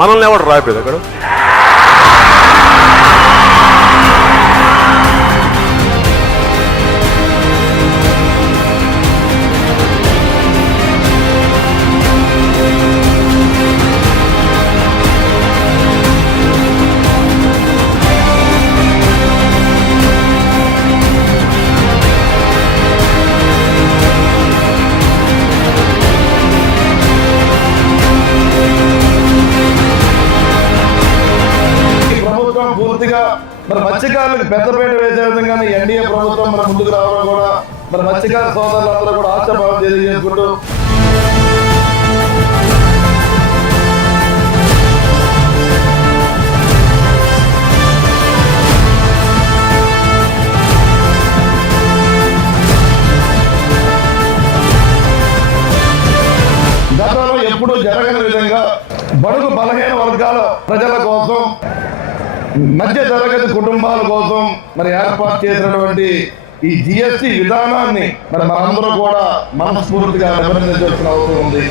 మనల్ని ఎవడు రాయిపోయింది అక్కడ? పూర్తిగా మరి మత్స్యకారులకు పెద్దపేట వేసే విధంగానే ఎన్డీఏ ప్రభుత్వం మన ముందుకు రావడం కూడా మరి మత్స్యకార సోదరులందరూ కూడా ఆశాభావం తెలియజేసుకుంటూ గతంలో ఎప్పుడూ జరగని విధంగా బడుగు బలహీన వర్గాల ప్రజల కోసం మధ్య తరగతి కుటుంబాల కోసం మరి ఏర్పాటు చేసినటువంటి ఈ జిఎస్టి విధానాన్ని మరి మనందరూ కూడా మనస్ఫూర్తిగా అభినందించాల్సిన అవసరం ఉంది.